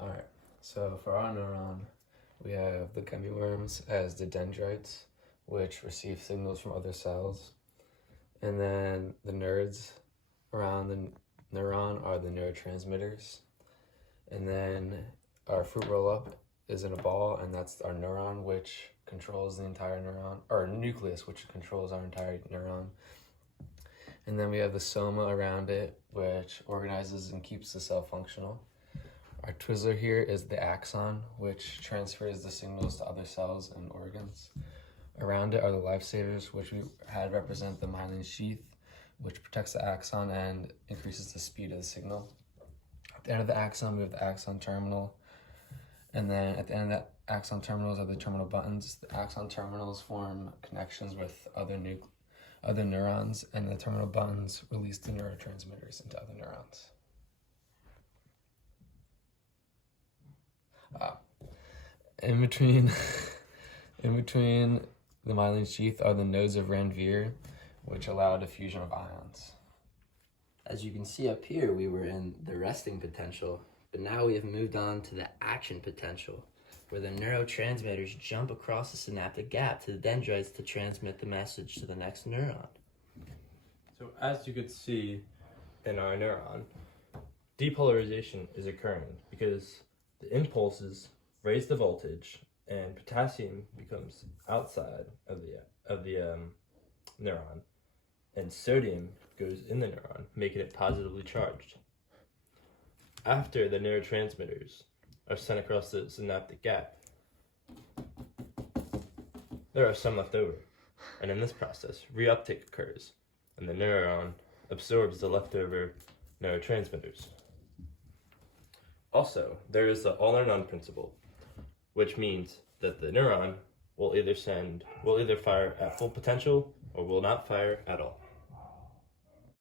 All right, so for our neuron, we have the gummy worms as the dendrites, which receive signals from other cells. And then the nerds around the neuron are the neurotransmitters. And then our fruit roll-up is in a ball, and that's our neuron, which controls the entire neuron, or nucleus, which controls our entire neuron. And then we have the soma around it, which organizes and keeps the cell functional. Our Twizzler here is the axon, which transfers the signals to other cells and organs. Around it are the lifesavers, which we had represent the myelin sheath, which protects the axon and increases the speed of the signal. At the end of the axon, we have the axon terminal. And then at the end of that axon terminals are the terminal buttons. The axon terminals form connections with other neurons, and the terminal buttons release the neurotransmitters into other neurons. In between the myelin sheath are the nodes of Ranvier, which allow diffusion of ions. As you can see up here, we were in the resting potential, but now we have moved on to the action potential, where the neurotransmitters jump across the synaptic gap to the dendrites to transmit the message to the next neuron. So as you could see in our neuron, depolarization is occurring because the impulses raise the voltage and potassium becomes outside of the neuron, and sodium goes in the neuron, making it positively charged. After the neurotransmitters are sent across the synaptic gap, there are some left over, and in this process, reuptake occurs, and the neuron absorbs the leftover neurotransmitters. Also, there is the all or none principle, which means that the neuron will either fire at full potential or will not fire at all.